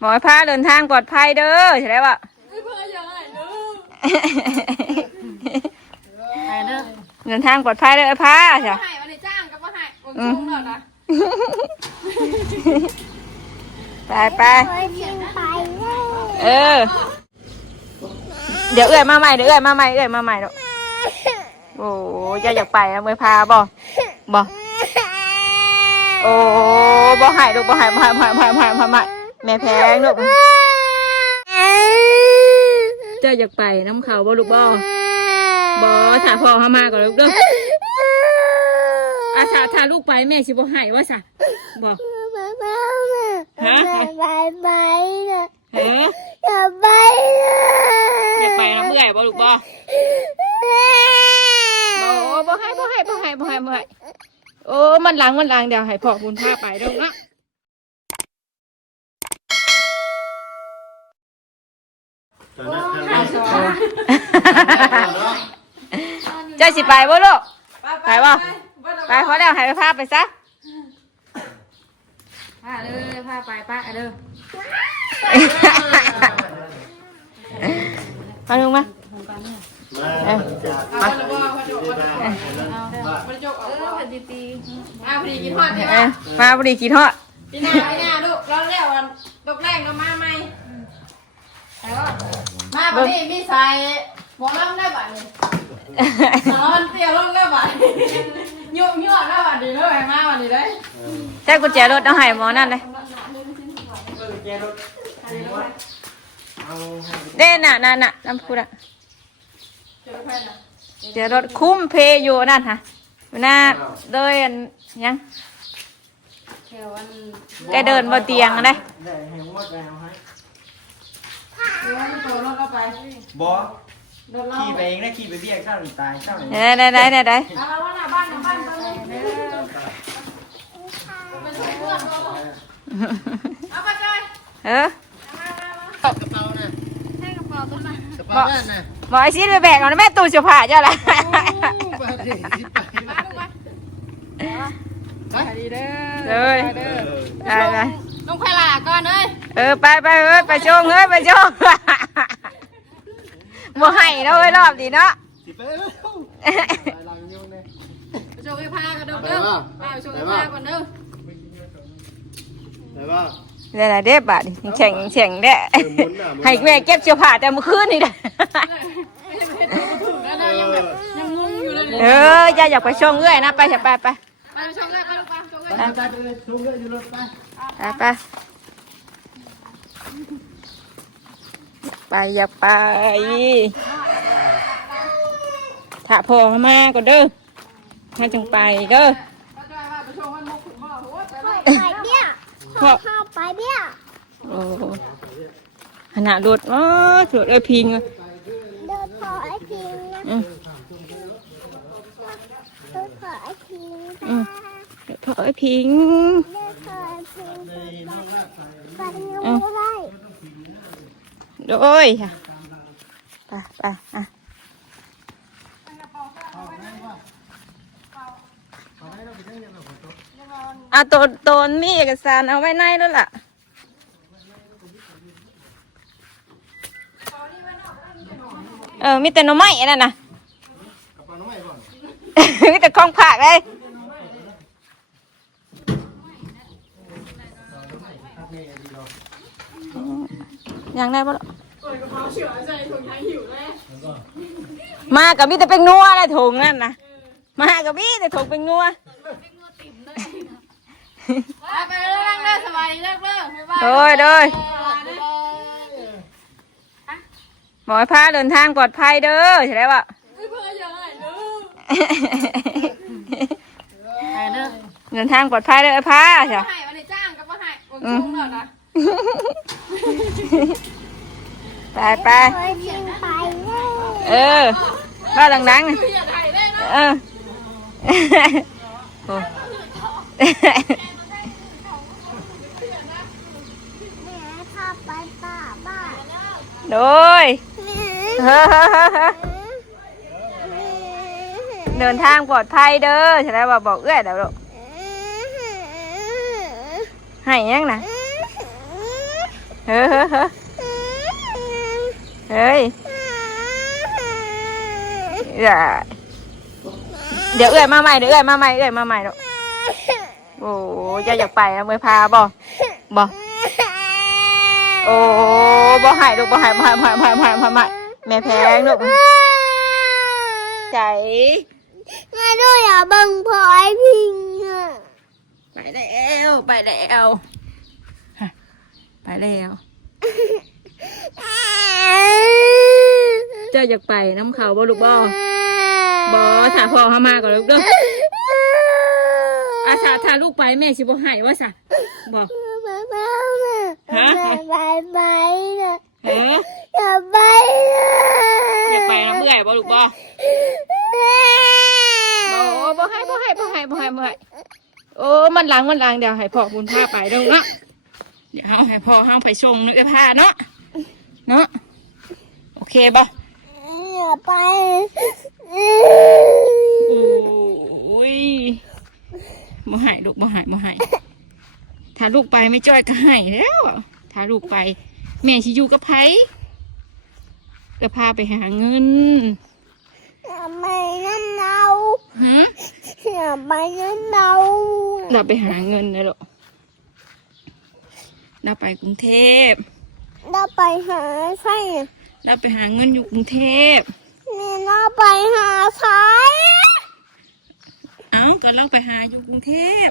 หมอพาเดินทางปลอดภัยเด้อใช่ไหมวะเดินทางปลอดภัยเด้อพาใช่ไปเดี๋ยวเอื้อยมาใหม่เนาะโอ้อยากไปนะเมื่อพาบ่โอ้บ่หายลูกบ่หายแม่แพงลูกเจ้าอยากไปน้ำเขาบ่ลูกบ่ถ้าพ่อเขามาก่อนลูกเด้อถ้าลูกไปแม่สิบ่หายว่าซะบ่ฮะอยากไปน้ำเมื่อยบ่ลูกบ่ให้โอ้มันล้างเดี๋ยวให้พ่อบุญพาไปเด้อเนาะเจ้าสิไปบ่ลูกไปบ่ไปขอแล้วให้ไปพาไปซะพาเลยพาไปป้าเด้อมาลงมามาพอดีกินทอดใช่ไหมมาพอดีกินทอดพี่นาลูกเราเรียกว่าตกแรงก็มาใหม่มาพอดีมีใส่หมอลำได้บ่เนี่ยนอนเตี้ยลงได้บ่ยุ่งได้บ่ดีเลยมาบ่ดีเลยใช้กุญแจรถเอาให้หมอนั่นเลยเด่นน่ะน้ำพุดเจอรถคุ้มเพย์อยู่นั่นฮะมันน่าเดินยังแกเดินบนเตียงเลยบอขี่ไปเองนะขี่ไปเบี้ยข้าวหรือตายข้าวไหนได้บอกไอซีไปแบกเอาแม่ตู้เสื้อผ้าเจ้าละดีเด้อได้ต้องไปลาก่อนเลยไปชงไปชงบ่ให้เรารอบดีเนาะไปชงให้พากันเด้อไปชงให้พากันเด้อได้เด็บบาทแฉ่งได้ให้แม่เก็บเสื้อผ้าแต่เมื่อคืนนี่ได้อยากไปชงเอื้อยนะไปชงเลยไปอยากไปถ้าพ่อมาก็เด้อมาจังไปเด้อไปเบี้ยโอ้ขนาดรถรถไอพิงเลยรถพอไอพิงนะรถพอไอพิงพอไอพิงโดยไปตัวมีเอกสารเอาไว้ในแล้วล่ะมีแต่หน่อไม้นั่นนะมีแต่ของผักเลยยังได้ปะมากับมีแต่เป็นนัวเลยถุงนั่นนะมากับมีแต่ถุงเป็นนัวไปเลิกสบายเลิกโดยหมอพาเดินทางปลอดภัยเด้อใช่ไหมวะเดินทางปลอดภัยเด้อพาใช่ไหมไปบ้านดังๆโดยเดินทางปลอดภัยเด้อใช่ไหมว่าบอกเอื้อยเดี๋ยวลูกให้ยังนะ เฮ้ยเฮ้ยเดี๋ยวเอื้อยมาใหม่เดี๋ยวเอื้อยมาใหม่เอื้อยมาใหม่เนาะโอ้จะอยากไปนะเมื่อพาบ่โอ้บ่หายลูกบ่หายแม่แพงลูกใจแม่ดูอย่าบังพลอยพิงไปแล้วเจ้าอยากไปน้ำเขาบ่ลูกบ่ถ้าพ่อเข้ามาก่อนลูกเด้ออาถ้าลูกไปแม่สิบ่ให้ว่าซะบ่ฮะไปนะเฮ้ย อย่าไปอยากไปน้ำเมื่อยบ่ลูกบ่ให้โอ้มันล้างเดี๋ยวให้พ่อบุญพาไปเด้อเนาะเดี๋ยวให้พ่อห้างไปส่งนึกผ้าเนาะโอเคบ่อย่าไปโอ้ยบ่ให้ลูกบ่ให้ถ้าลูกไปไม่จ้อยก็ให้แล้วถ้าลูกไปแม่สิอยู่กับไผก็พาไปหาเงินอย่าไปนั่นเราฮะอย่าไปนั่นเราไปหาเงินเลยหรอเราไปกรุงเทพเราไปหาใช่เราไปหาเงินอยู่กรุงเทพนี่เราไปหาใครก็เราไปหาอยู่กรุงเทพ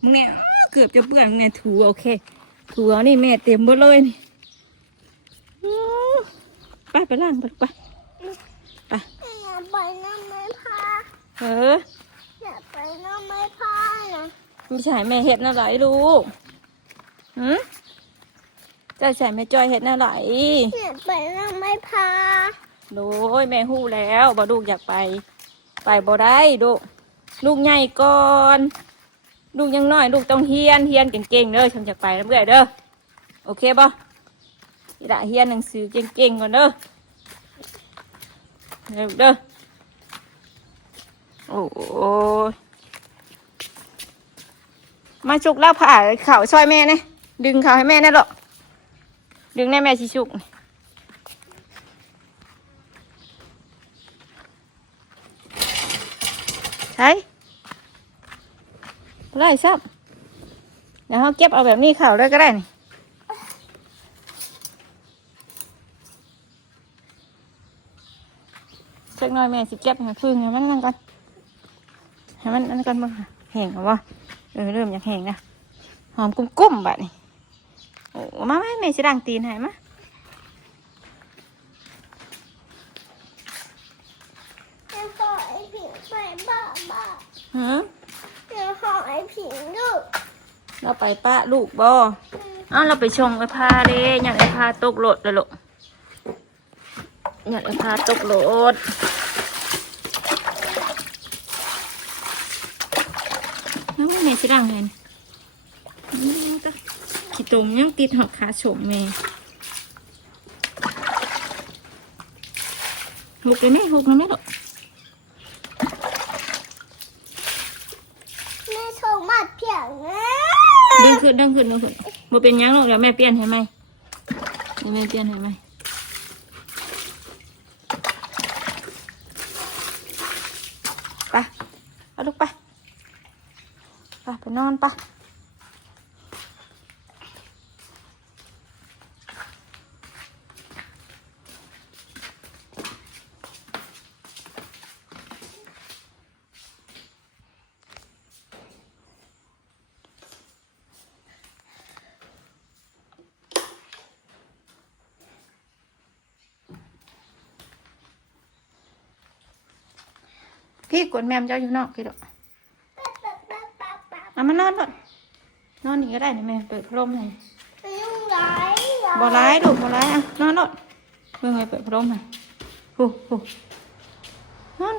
มึงเนี่ยเกือบจะเบื่อมึงเนี่ยถูโอเคถูเอานี่แม่เต็มหมดเลยนี่ไปล่างไปอย่าไปน้ำไม่พาอย่าไปน้ำไม่พานะไม่ใช่แม่เห็ดน่าไหลลูกจะใส่แม่จอยเห็ดน่าไหลอย่าไปน้ำไม่พาโดยแม่หู้แล้วบ่ลูกอยากไปบ่ได้ลูกใหญ่ก่อนลูกยังน้อยลูกต้องเฮียนเก่งๆเด้อฉันอยากไปน้ำเบื่อเด้อโอเคบ่อีด่าเฮียนหนังสือเก่งๆก่อนเด้อเด้อโอ้มาชุกแล้วผ่าเข่าช่วยแม่เนี่ยดึงเข่าให้แม่แน่หรอดึงแน่แม่ชิชุกใช่ไล่ซับเดี๋ยวเขาเก็บเอาแบบนี้เข่าเลยก็ได้นี่สักหน่อยแม่สิเก็บให้พึ่งให้มันนั่นก่อนบ้างแห้งหรอวะเริ่มอยากแห้งนะหอมกุ้มแบบนี้โอ้มาแม่สิดังตีนให้มาเดี๋ยวขอไอ้ผิงไปบ้าเดี๋ยวขอไอ้ผิงลูกเราไปป้าลูกบ่เราไปชงไอ้พาเด้อยากไอ้พาตกโหลดเลยลูกอยากไอ้พาตกโหลดน้องแม่สิดังไงขี้ตุ่มยังติดหอกขาโฉมแม่หุกเลยแม่หุกนะแม่ลูกแม่ชงมาเพียงดึงขึ้นบ่เป็นยังหรอกเดี๋ยวแม่เปลี่ยนให้ไหมไปเอาลูกไปนอนไปพี่กดแมมเจ้าอยู่นอกพี่ดอกมานอนก่อนนอนนี่ก็ได้นี่แม่เปิดพัดลมให้บ่ร้ายดูบ่ร้ายนอนเมื่อไงเปิดพัดลมให้นอน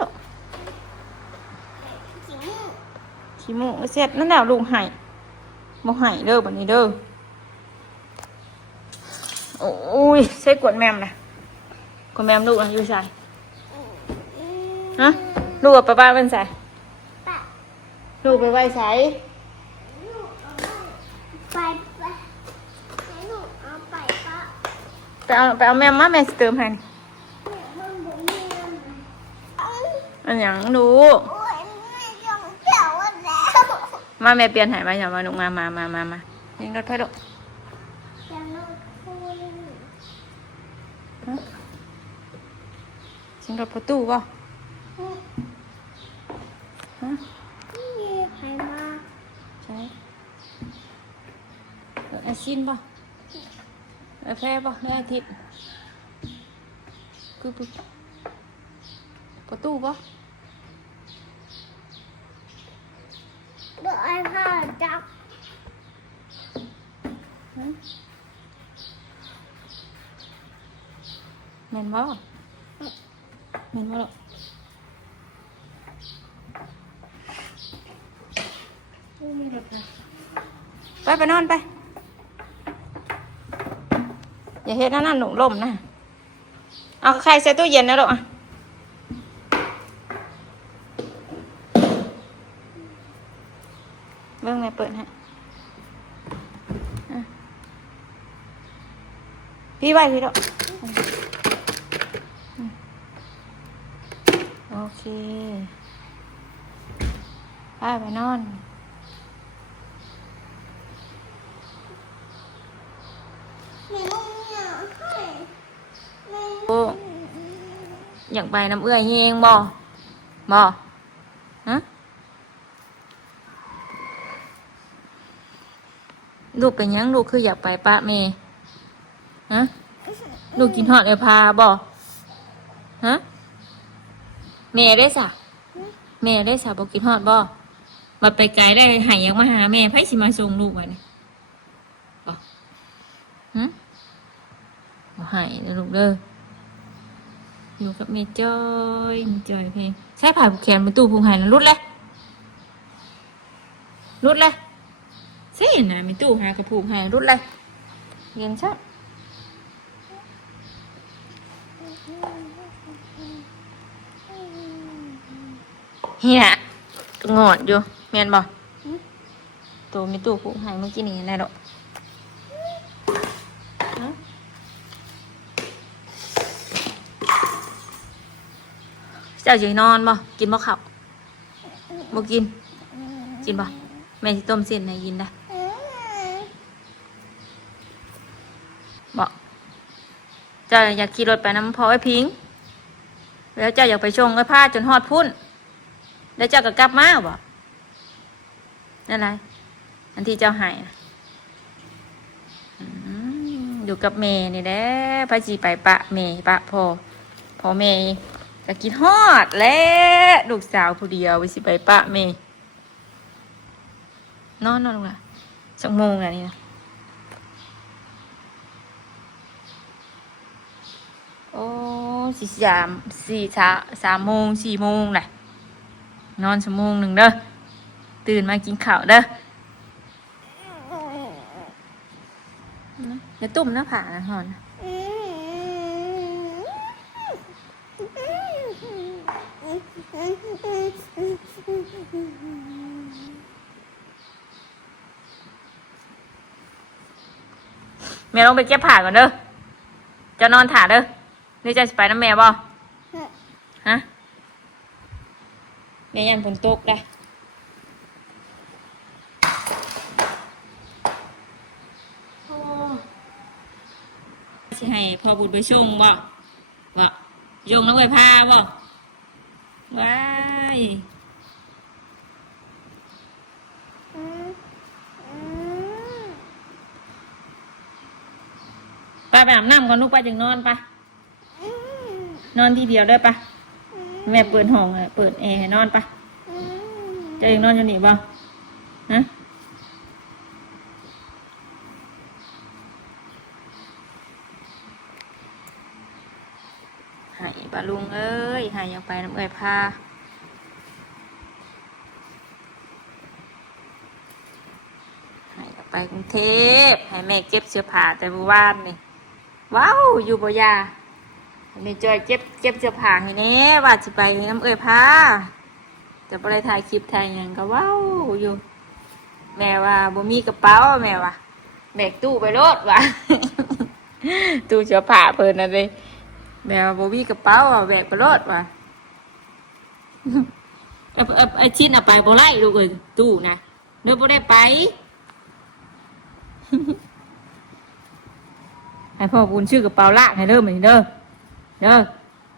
ขี้มูกเสร็จนั่นแหละลุงให้บ่ให้เด้อแบบนี้เด้อโอ้ยใช้กดแมมนะกดแมมลูกอยู่ใส่ลูกไปบ้านเป็นใส่ลูกไปไว้ใส่ไปให้หนูเอาไป ไปเอาแม่มาแม่สิเติมให้นี่อันหยังดู โอ้ยแม่ยังเจ๋วแล้ว มาแม่เปลี่ยนให้มาอย่ามาลูกมายิงรถไฟลูก จะนอนคุย ยิงรถประตูบ่ฮะ นี่ใครมา ใช่รถไอซินบ่ไอแพร่บ่ไออาทิตย์คือประตูบ่ เดี๋ยวไอ้พ่อจับ แม่นบ่แม่นบ่ลูกไปนอนไปอย่าเฮ็ดนั่นหนุ่มล่มนะเอาไข่ใส่ตู้เย็นนะลูกอ่ะเบิ่งแม่เปิดให้อ่ะพี่ไว้พี่ลูกโอเคไปนอน แม่ต้องอยากให้แม่ โอ้อยากไปน้ำเอื้อยเฮงบ่ฮะลูกเป็นหยังลูกคืออยากไปปะเมฮะลูกกินฮอดไอพาบ่ฮะแม่ได้สะบ่กินฮอดบ่บัดไปไกลได้หายยังมาหาแม่ไผสิมาส่งลูกวะนี่บ่ฮะบ่หายนะลูกเด้ออยู่กับแม่จอยเพลงใช้ผ่าผูกแขนบนตู้ผูกหายแล้วรุดเลยสินะมีตู้หากระผูกหายรุดเลยเรียนชัดเฮียงอดอยู่แม่นบ่ตัวมีตู้ผูกหายเมื่อกี้นี่อะไรหรอกเจ้าจะนอนบ่กินบ่ข้าวบ่กินบ่แม่สิต้มเส้นให้กินได้บ่เจ้าอยากขี่รถไปน้ำพอไอ้พิงแล้วเจ้าอยากไปชงไอ้ผ้าจนฮอดพุ่นแล้วเจ้าก็กลับมาบ่นั่นไรอันที่เจ้าให้อยู่กับแม่นี่แหละพระจีไปปะแม่ปะพอแม่ก็กินฮอดและลูกสาวผู้เดียวไปสิไปปะแม่นอนลงละสักโมงอะนี่นะโอ้3 โมง 4 โมงแหละนอน1 ชั่วโมงเด้อตื่นมากินข้าวเด้ออย่าตุ่มหน้าผากนะฮอนแม่ลงไปเก็บผ้าก่อนเด้อจะนอนถ่าเด้อหรือจะไปน้ำแม่บ่ฮะแม่ยันฝนตกได้สิให้พอบุญไปชงบ่ยงน้องไปพาบ่ว้ายไปอาบน้ำก่อนลูกไปจึงนอนไปนอนทีเดียวได้ปะแม่เปิดห้องเปิดแอร์นอนปะจะยังนอนอยู่นี่บ่ฮะหายปะลุงเอ้ยหายยังไปน้ำเอ้ยพาหายไปกรุงเทพให้แม่เก็บเสื้อผ้าแต่เมื่อวานนี่ว้าวอยู่บ่ยาแม่จอยเก็บเสื้อผ้าให้แน่ว่าสิไปน้ำเอ้ยพาจะไปถ่ายคลิปถ่ายหยังก็ว้าวอยู่แม่ว่าบ่มีกระเป๋าแม่ว่าแบกตู้ไปรถว่ะ ตู้เสื้อผ้าเพิ่นน่ะเลยแบบบ่มีกระเป๋าอ่ะแบกไปรถว่ะไอ้ชิ้นเอาไปบ่ไล่ลูกเอ้ยตู้นะเนื้อบ่ได้ไปให้พ่อบุญชื่อกระเป๋าลากให้เด้อมื้อนี้เด้อเด้อ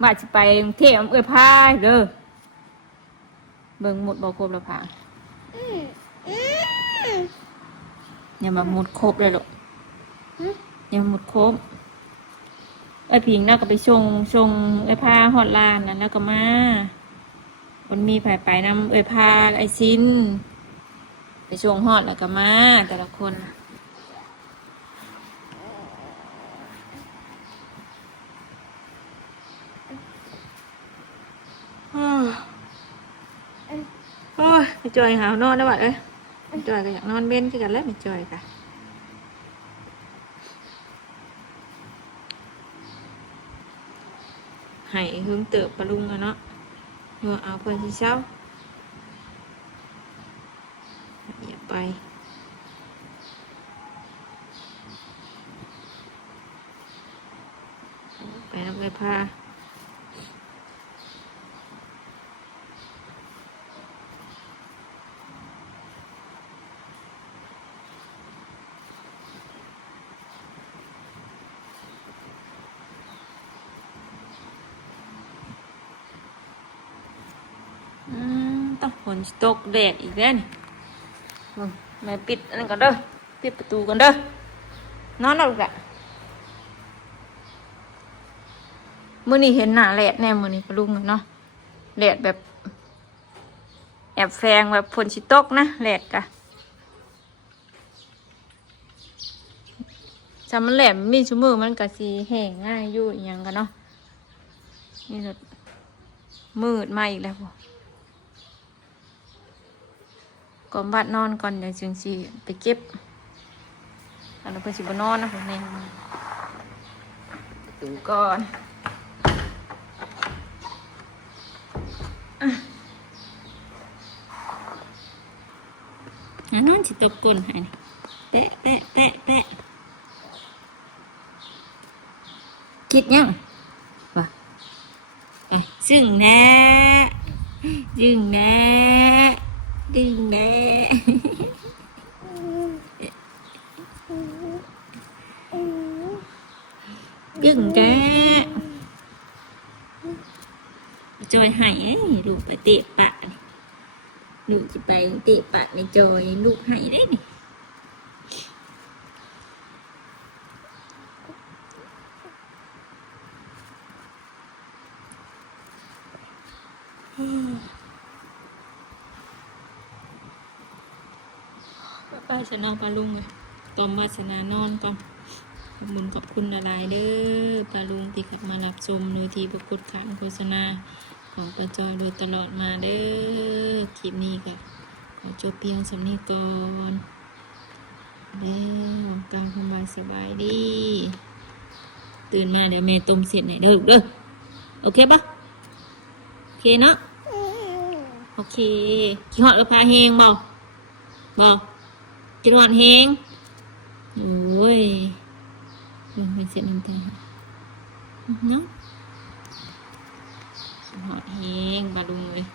มาสิไปกรุงเทพเอ้ยพาเด้อเบิ่งหมดบ่ครบแล้วพาอย่ามาหมดครบเลยลูกอย่าหมดครบไอ้ผิงน่าก็ไปชงไอ้พาฮอดลานนั้นแล้วก็มามันมีไปนำไอ้พาไอ้ซินไปชงฮอดแล้วก็มาแต่ละคนโอ้ยไม่จอยหาวนอนได้บ่เอ้ยไม่จอยก็อยากนอนเบ้นคือกันแล้วไม่จอยค่ะให้หึงเติบปะลุงอะเนาะเมื่อเอาเพื่อนที่เช้าอย่าไปน้ำเลยพาต้องฝนตกแดดอีกแล้วนี่ไม่ปิดอันนั้นก่อนเด้อปิดประตูก่อนเด้อนอนแล้วลูกอะมื้อนี้เห็นหน้าแดดแน่มื้อนี้ปะลุงเนาะแดดแบบแอบแฝงแบบฝนสิตกนะแดดกะจำมันแหลมมีชั่วโมงมันก็สิแห้งง่ายอยู่อีหยังกันเนาะนี่รถมืดมาอีกแล้วบ่ก่อนบัดนอนก่อนเดี๋ยวจึงสิไปเก็บอันนั้นเพิ่นสิบ่นอนนะผมนี่ดูก่อนนอนสิตบก้นให้แตะแตะแตะแตะคิดยังว่ะไปซึ่งแน่ยึงแน่ดึงแน่ดึงแน่จอยหายลูกไปเตะปะลูกจะไปเตะปะในจอยลูกหายได้นี่ป้าชนะปลาลุงเลยตอมวาสนานอนก่อนขอบคุณอะไรเด้อปลาลุงที่ขับมารับชมโดยที่ประกฏขานโฆษณาของปลาจอยโดยตลอดมาเด้อคลิปนี้ก็ขอจบเพียงสำนี้ก่อนแล้วกลางสบายสบายดีตื่นมาเดี๋ยวแม่ต้มเสร็จไหนเด้อโอเคปะโอเคเนาะโอเคขี้หอดกระพาแหงบอกจะหอดแหงโอ้ยลงไปเสร็จน้ำตาเนาะหอดแหงบาลุงเลย